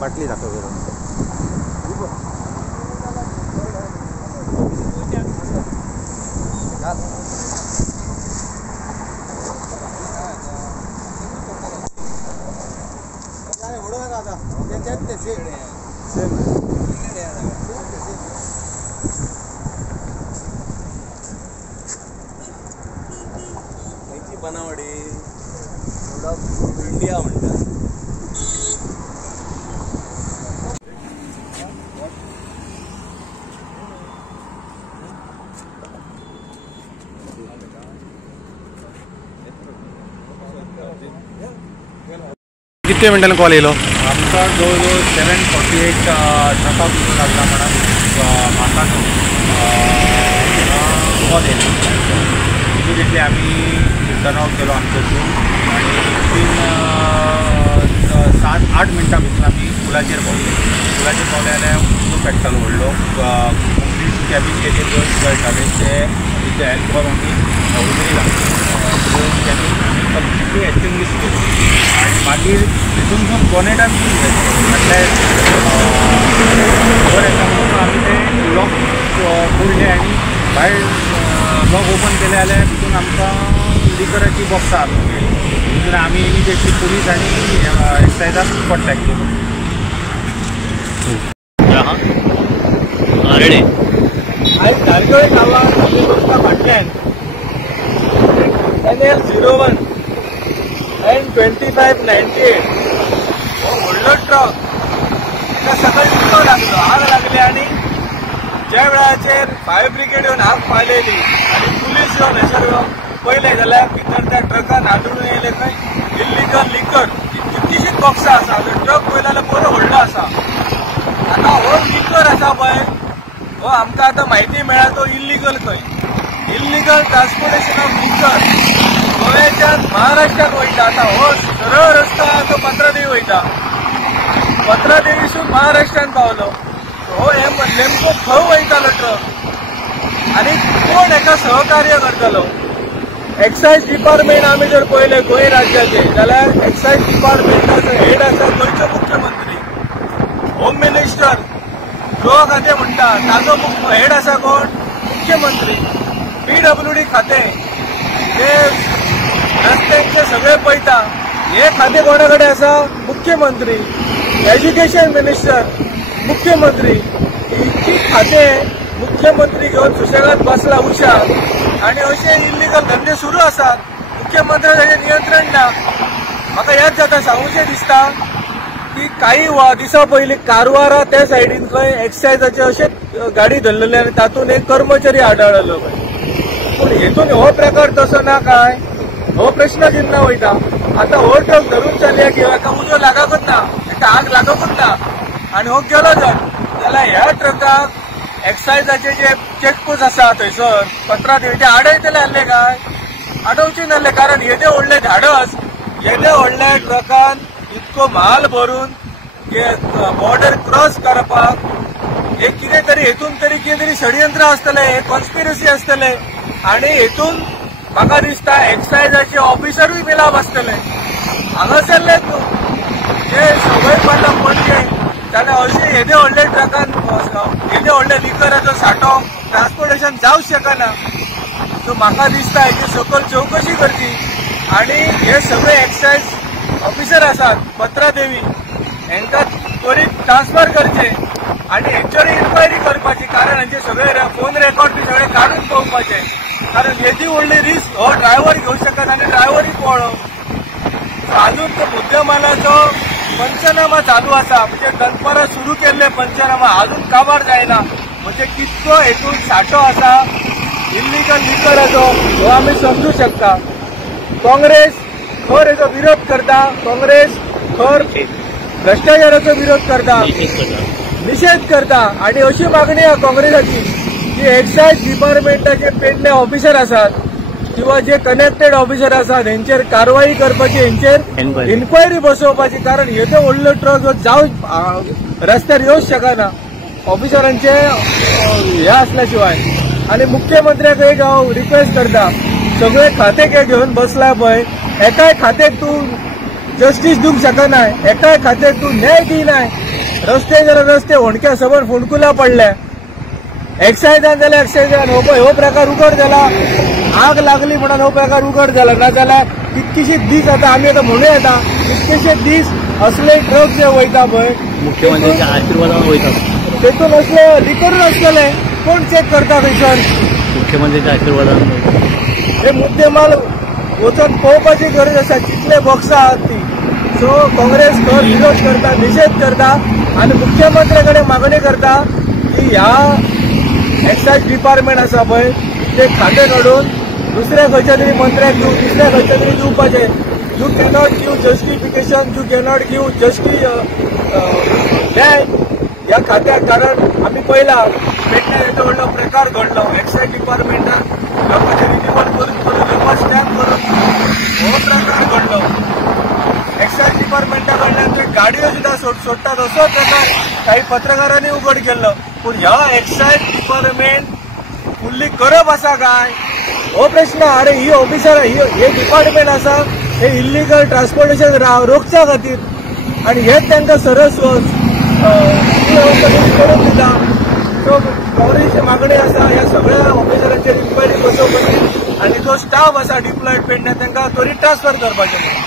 बाटली दाखव जरा. बनावडी इंडिया म्हणतात. किती मिनिटांनी कॉल येलो आमचा जवळजवळ 7:48 ट्रका सुरू लागला म्हणून म्हाका कॉल येयलो. इमिडिएटली आम्ही टर्न आउट केलो आमचो टूर आणि विथीन 7-8 मिनटां भितर आमी पुलाचेर पावले. पुलाचेर पावले जाल्यार उदक पेट्टालो व्हडलो. कंप्लीट कॅबीन एरियेत गळटाले ते तिथे हेल्प करून आमी उदरी कंप्लिटली एक्सटिंग्विश केली आणि मागीर तितून बॉनेटान म्हटल्यार खबर येता म्हणून आमी ते लॉक खोल्ले आनी भायर लॉक ओपन केले जाल्यार तितून आमकां लिकराची बॉक्सां मेळ्ळी. तितून आमी इमिडिएटली पुलीस आनी एक्सायजाक कॉन्टेक्ट केलो. रेडी आयज धारगळे गांवांत फाटल्यान NL01 N2598 हो व्हडलो ट्रक त्या सकयल उदक लागलो, आग लागली आनी ज्या वेळाचेर फायर ब्रिगेड येवन आग पाळलेली आनी पुलीस येवन हयसर पळयलें जाल्यार भितर त्या ट्रकान आढळून येयलें खंय इल्लीगल लिकर. कितलीशीच बॉक्सां आसा. ट्रक पळयलो जाल्यार बरो व्हडलो आसा. आतां हो लिकर आसा पळय हो आमकां आतां म्हायती मेळ्ळा तो इल्लीगल खंय. इल्लीगल ट्रान्सपोर्टेशन ऑफ लिकर गोव्याच्यान महाराष्ट्रात वयता. आतां हो सरळ रस्तो तो पात्रादेवी वयता. पात्रादेवीसून महाराष्ट्रान पावलो. हो नेमको खंय वयतालो ट्रक आनी कोण हेका सहकार्य करतालो. एक्सायज डिपार्टमेंट आमी जर पळयलें गोंय राज्याचे जाल्यार एक्सायज डिपार्टमेंटाचो हेड आसा गोंयचो मुख्यमंत्री. होम मिनिस्टर गृह खातें म्हणटा ताजो हेड आसा कोण मुख्यमंत्री. PWD खातें ते रस्त्यांचे सगळे पळयता हे खातें कोणा कडेन आसा मुख्यमंत्री. एज्युकेशन मिनिस्टर मुख्यमंत्री. इतकी खातें मुख्यमंत्री घेवन सुशेगाद बसला उशार आनी अशे इल्लीगल धंदे सुरू आसात. मुख्यमंत्र्याचें नियंत्रण ना. म्हाका याद जाता सांगूचें दिसता की काही दिसा पयलीं कारवारा त्या सायडीन खंय एक्सायजाचे अशें गाडी धरलेले आनी तातूंत एक कर्मचारी आढळलो पूण हेतून हो प्रकार तसो ना काय हो प्रश्न चिन्ह वयता. आतां हो ट्रक धरून चलया की हाका उजो लागकूच ना, हाका आग लागकूच ना आनी हो गेलो जाल्यार ह्या ट्रकाक एक्सायजाचे जे चेकपोस्ट आसा थंयसर 15 ते आडयतले आसले काय? आडोवचे नासले. कारण येदे व्हडले धाडस येदे व्हडल्या ट्रकान इतको म्हाल भरून बॉर्डर क्रॉस करपाक एक कितें तरी हेतून तरी कितें तरी षडयंत्र आसतले, कॉन्स्पिरसी आसतले आनी हेतून म्हाका दिसता एक्सायजाचे ऑफिसरूय मिलाप आसतले. हांगासरलेच न्हू जे सगळे पडला पणजे जाल्यार अशें येदे व्हडले ट्रकान येदे व्हडले लिकराचो सांठो ट्रान्सपोर्टेशन जावंक शकना. सो म्हाका दिसता हेची सकल चवकशी करची आनी हे सगळे एक्सायज ऑफिसर आसात पत्रादेवी हांकां त्वरीत ट्रान्सफर करचे आनी हेंचेर इन्क्वायरी करपाची. कारण हांचे सगळे फोन रेकॉर्ड बी सगळे काडून पळोवपाचे. कारण येदी व्हडली रिस्क हो ड्रायव्हर घेवंक शकना आनी ड्रायव्हरूय पळो. अजून तो मुद्देमालाचो पंचनामा चालू आसा. म्हणजे दनपारां सुरू केल्ले पंचनामा अजून काबार जायना. म्हणजे कितको हेतून सांठो आसा इल्लीगल लिकराचो हो आमी समजूं शकता. काँग्रेस खर हेचो विरोध करता. काँग्रेस खर भ्रष्टाचाराचो विरोध करता, निषेध करता आनी अशी मागणी आहा काँग्रेसाची की एक्सायज डिपार्टमेंटाचे पेडणे ऑफिसर आसात किंवा जे कनेक्टेड ऑफिसर आसात हेंचेर कारवाई करपाची, हेंचेर इन्क्वायरी बसोवपाची. कारण येदो व्हडलो ट्रक जावं रस्त्यार येवंक शकना ऑफिसरांचे हे आसल्या शिवाय. आनी मुख्यमंत्र्याक एक हांव रिक्वेस्ट करता, सगळे खाते घेवन बसला पळय एकाय खात्याक तूं जस्टीस दिवंक शकना, एकाय खात्याक तूं न्याय दिनाय. रस्ते जाल्यार रस्ते होणक्या सबंद फोंडकुला पडल्या, एक्सायजान जाल्यार एक्सायजान हो प्रकार उगड जाला. आग लागली म्हणून हो प्रकार उगड जाला. नाजाल्यार कितकीशीच दीस आता आमी आतां म्हणूं येता कितकेशेच दीस असले ट्रक जे वयता पळय मुख्यमंत्र्यांच्या आशीर्वादान वयता तेतून असले लिकरून आसतले कोण चेक करता थंयसर? मुख्यमंत्र्यांच्या आशीर्वादान हे मुद्देमाल वचून पळोवपाची गरज आसा कितले बॉक्सां आहात ती. सो काँग्रेस खर विरोध करता, निषेध करता आनी मुख्यमंत्र्या कडेन मागणी करता की ह्या एक्सायज डिपार्टमेंट आसा पळय ते खाते काडून दुसऱ्या खंयच्या तरी मंत्र्याक दिवं, दुसऱ्या खंयच्या तरी दिवपाचे. You cannot give justification, you cannot give न्याय ह्या खात्याक. कारण आमी पळयला पेडण्यार येदो व्हडलो प्रकार घडलो एक्सायज डिपार्टमेंटान लोकांचे रिन्यूवल करून लोकां स्टॅम्प करून हो प्रकार घडलो. एक्सायज डिपार्टमेंटा कडल्यान थंय गाडयो सुद्दां सोडटात असो प्रकार काही पत्रकारांनी उघड केल्लो. पूण ह्या एक्सायज डिपार्टमेंट फुल्ली करप आसा काय हो प्रश्न. अरे ही ऑफिसर हे डिपार्टमेंट आसा हे इल्लीगल ट्रान्सपोर्टेशन रोखच्या खातीर आनी हेच तांकां सरस करून दिता. सो काँग्रेसची मागणी आसा ह्या सगळ्या ऑफिसरांचेर इन्क्वायरी बसोवपाची आनी जो स्टाफ आसा डिप्लॉयड पेडण्यात तांकां त्वरीत ट्रान्सफर करपाचें.